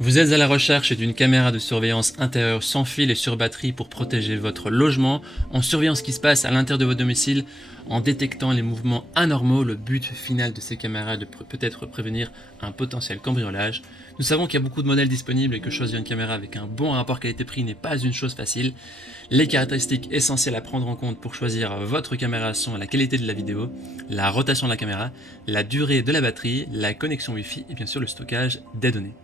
Vous êtes à la recherche d'une caméra de surveillance intérieure sans fil et sur batterie pour protéger votre logement, en surveillant ce qui se passe à l'intérieur de votre domicile, en détectant les mouvements anormaux. Le but final de ces caméras est de peut-être prévenir un potentiel cambriolage. Nous savons qu'il y a beaucoup de modèles disponibles et que choisir une caméra avec un bon rapport qualité-prix n'est pas une chose facile. Les caractéristiques essentielles à prendre en compte pour choisir votre caméra sont la qualité de la vidéo, la rotation de la caméra, la durée de la batterie, la connexion Wi-Fi et bien sûr le stockage des données.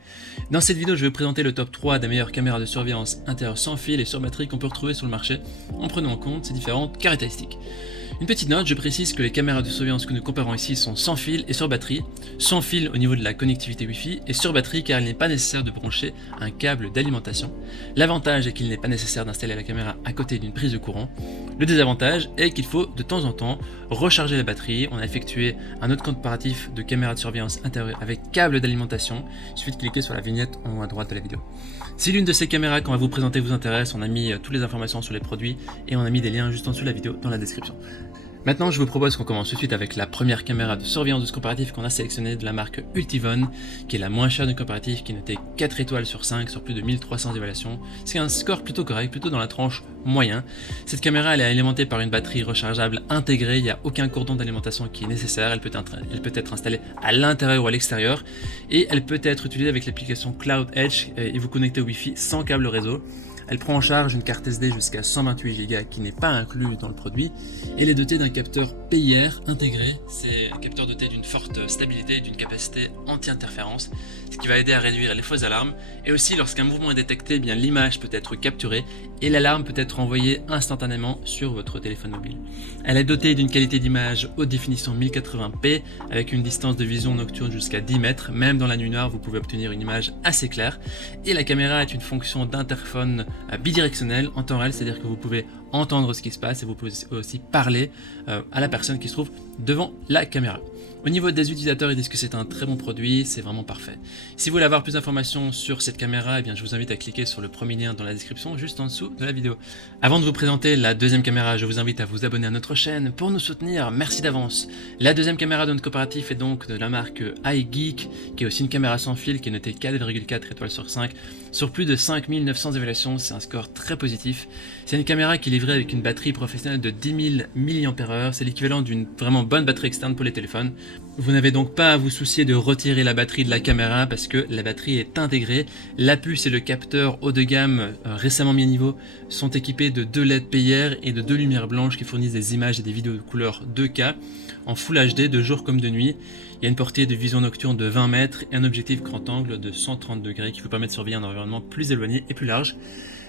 Dans cette vidéo, je vais vous présenter le top 3 des meilleures caméras de surveillance intérieure sans fil et sur batterie qu'on peut retrouver sur le marché en prenant en compte ces différentes caractéristiques. Une petite note, je précise que les caméras de surveillance que nous comparons ici sont sans fil et sur batterie. Sans fil au niveau de la connectivité Wi-Fi et sur batterie car il n'est pas nécessaire de brancher un câble d'alimentation. L'avantage est qu'il n'est pas nécessaire d'installer la caméra à côté d'une prise de courant. Le désavantage est qu'il faut de temps en temps recharger la batterie. On a effectué un autre comparatif de caméras de surveillance intérieure avec câble d'alimentation. Il suffit de cliquer sur la vignette en haut à droite de la vidéo. Si l'une de ces caméras qu'on va vous présenter vous intéresse, on a mis toutes les informations sur les produits et on a mis des liens juste en dessous de la vidéo dans la description. Maintenant, je vous propose qu'on commence tout de suite avec la première caméra de surveillance de ce comparatif qu'on a sélectionné de la marque Ultivon, qui est la moins chère du comparatif, qui notait 4 étoiles sur 5 sur plus de 1300 évaluations. C'est un score plutôt correct, plutôt dans la tranche moyen. Cette caméra elle est alimentée par une batterie rechargeable intégrée, il n'y a aucun cordon d'alimentation qui est nécessaire, elle peut être installée à l'intérieur ou à l'extérieur et elle peut être utilisée avec l'application Cloud Edge et vous connecter au Wi-Fi sans câble réseau. Elle prend en charge une carte SD jusqu'à 128 Go qui n'est pas inclus dans le produit. Elle est dotée d'un capteur PIR intégré. C'est un capteur doté d'une forte stabilité et d'une capacité anti-interférence, ce qui va aider à réduire les fausses alarmes. Et aussi, lorsqu'un mouvement est détecté, bien l'image peut être capturée et l'alarme peut être envoyée instantanément sur votre téléphone mobile. Elle est dotée d'une qualité d'image haute définition 1080p avec une distance de vision nocturne jusqu'à 10 mètres. Même dans la nuit noire, vous pouvez obtenir une image assez claire. Et la caméra est une fonction d'interphone bidirectionnel en temps réel, c'est-à-dire que vous pouvez entendre ce qui se passe et vous pouvez aussi parler à la personne qui se trouve devant la caméra. Au niveau des utilisateurs, ils disent que c'est un très bon produit, c'est vraiment parfait. Si vous voulez avoir plus d'informations sur cette caméra, eh bien, je vous invite à cliquer sur le premier lien dans la description juste en dessous de la vidéo. Avant de vous présenter la deuxième caméra, je vous invite à vous abonner à notre chaîne pour nous soutenir, merci d'avance. La deuxième caméra de notre coopératif est donc de la marque iGeek, qui est aussi une caméra sans fil qui est notée 4,4 étoiles sur 5 sur plus de 5900 évaluations, c'est un score très positif. C'est une caméra qui est livrée avec une batterie professionnelle de 10 000 mAh, c'est l'équivalent d'une vraiment bonne batterie externe pour les téléphones. Vous n'avez donc pas à vous soucier de retirer la batterie de la caméra parce que la batterie est intégrée. La puce et le capteur haut de gamme récemment mis à niveau sont équipés de 2 LED PIR et de 2 lumières blanches qui fournissent des images et des vidéos de couleur 2K en Full HD de jour comme de nuit. Il y a une portée de vision nocturne de 20 mètres et un objectif grand angle de 130 degrés qui vous permet de surveiller un environnement plus éloigné et plus large.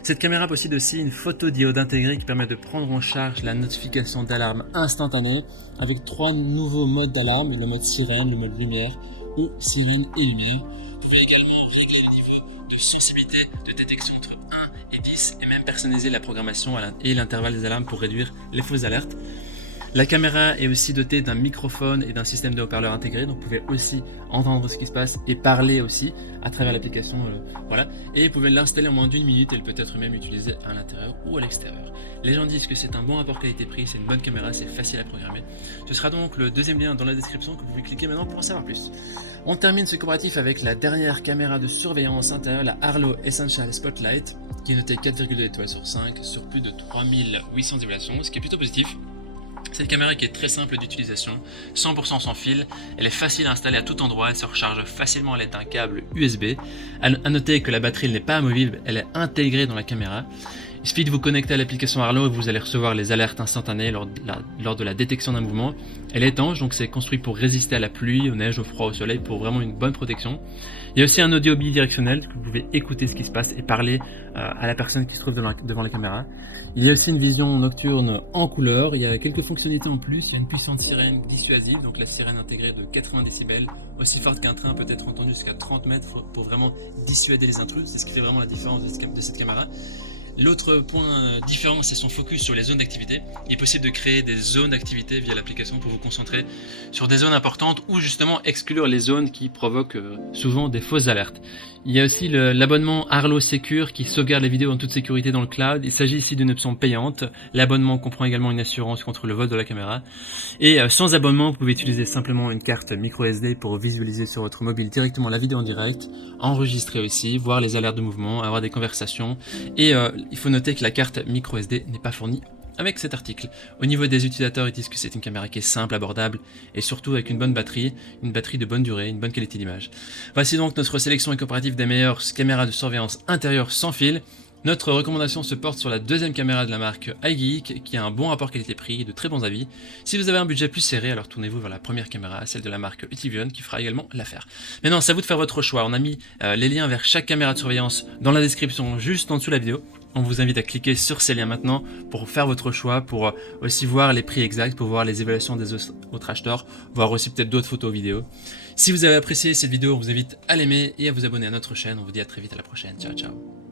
Cette caméra possède aussi une photodiode intégrée qui permet de prendre en charge la notification d'alarme instantanée avec 3 nouveaux modes d'alarme, le mode sirène, le mode lumière ou civil et lumière. Vous pouvez également régler le niveau de sensibilité de détection entre 1 et 10 et même personnaliser la programmation et l'intervalle des alarmes pour réduire les fausses alertes. La caméra est aussi dotée d'un microphone et d'un système de haut-parleurs intégré, donc vous pouvez aussi entendre ce qui se passe et parler aussi à travers l'application. Voilà. Et vous pouvez l'installer en moins d'1 minute et elle peut être même utilisée à l'intérieur ou à l'extérieur. Les gens disent que c'est un bon rapport qualité-prix, c'est une bonne caméra, c'est facile à programmer. Ce sera donc le deuxième lien dans la description que vous pouvez cliquer maintenant pour en savoir plus. On termine ce comparatif avec la dernière caméra de surveillance intérieure, la Arlo Essential Spotlight, qui est notée 4,2 étoiles sur 5 sur plus de 3800 évaluations, ce qui est plutôt positif. C'est une caméra qui est très simple d'utilisation, 100% sans fil, elle est facile à installer à tout endroit, elle se recharge facilement à l'aide d'un câble USB. À noter que la batterie n'est pas amovible, elle est intégrée dans la caméra. Il suffit de vous connecter à l'application Arlo et vous allez recevoir les alertes instantanées lors de la détection d'un mouvement. Elle est étanche, donc c'est construit pour résister à la pluie, aux neiges, au froid, au soleil, pour vraiment une bonne protection. Il y a aussi un audio bidirectionnel, que vous pouvez écouter ce qui se passe et parler à la personne qui se trouve devant la caméra. Il y a aussi une vision nocturne en couleur, il y a quelques fonctionnalités en plus, il y a une puissante sirène dissuasive, donc la sirène intégrée de 80 décibels, aussi forte qu'un train peut être entendu jusqu'à 30 mètres pour vraiment dissuader les intrus, c'est ce qui fait vraiment la différence de cette caméra. L'autre point différent, c'est son focus sur les zones d'activité. Il est possible de créer des zones d'activité via l'application pour vous concentrer sur des zones importantes ou justement exclure les zones qui provoquent souvent des fausses alertes. Il y a aussi l'abonnement Arlo Secure qui sauvegarde les vidéos en toute sécurité dans le cloud. Il s'agit ici d'une option payante. L'abonnement comprend également une assurance contre le vol de la caméra. Et sans abonnement, vous pouvez utiliser simplement une carte micro SD pour visualiser sur votre mobile directement la vidéo en direct, enregistrer aussi, voir les alertes de mouvement, avoir des conversations. Et il faut noter que la carte micro SD n'est pas fournie avec cet article. Au niveau des utilisateurs, ils disent que c'est une caméra qui est simple, abordable et surtout avec une batterie de bonne durée, une bonne qualité d'image. Voici donc notre sélection et comparative des meilleures caméras de surveillance intérieure sans fil. Notre recommandation se porte sur la deuxième caméra de la marque iGeek qui a un bon rapport qualité-prix et de très bons avis. Si vous avez un budget plus serré, alors tournez-vous vers la première caméra, celle de la marque Utivion qui fera également l'affaire. Maintenant, c'est à vous de faire votre choix. On a mis les liens vers chaque caméra de surveillance dans la description juste en dessous de la vidéo. On vous invite à cliquer sur ces liens maintenant pour faire votre choix, pour aussi voir les prix exacts, pour voir les évaluations des autres acheteurs, voir aussi peut-être d'autres photos vidéos. Si vous avez apprécié cette vidéo, on vous invite à l'aimer et à vous abonner à notre chaîne. On vous dit à très vite, à la prochaine. Ciao, ciao.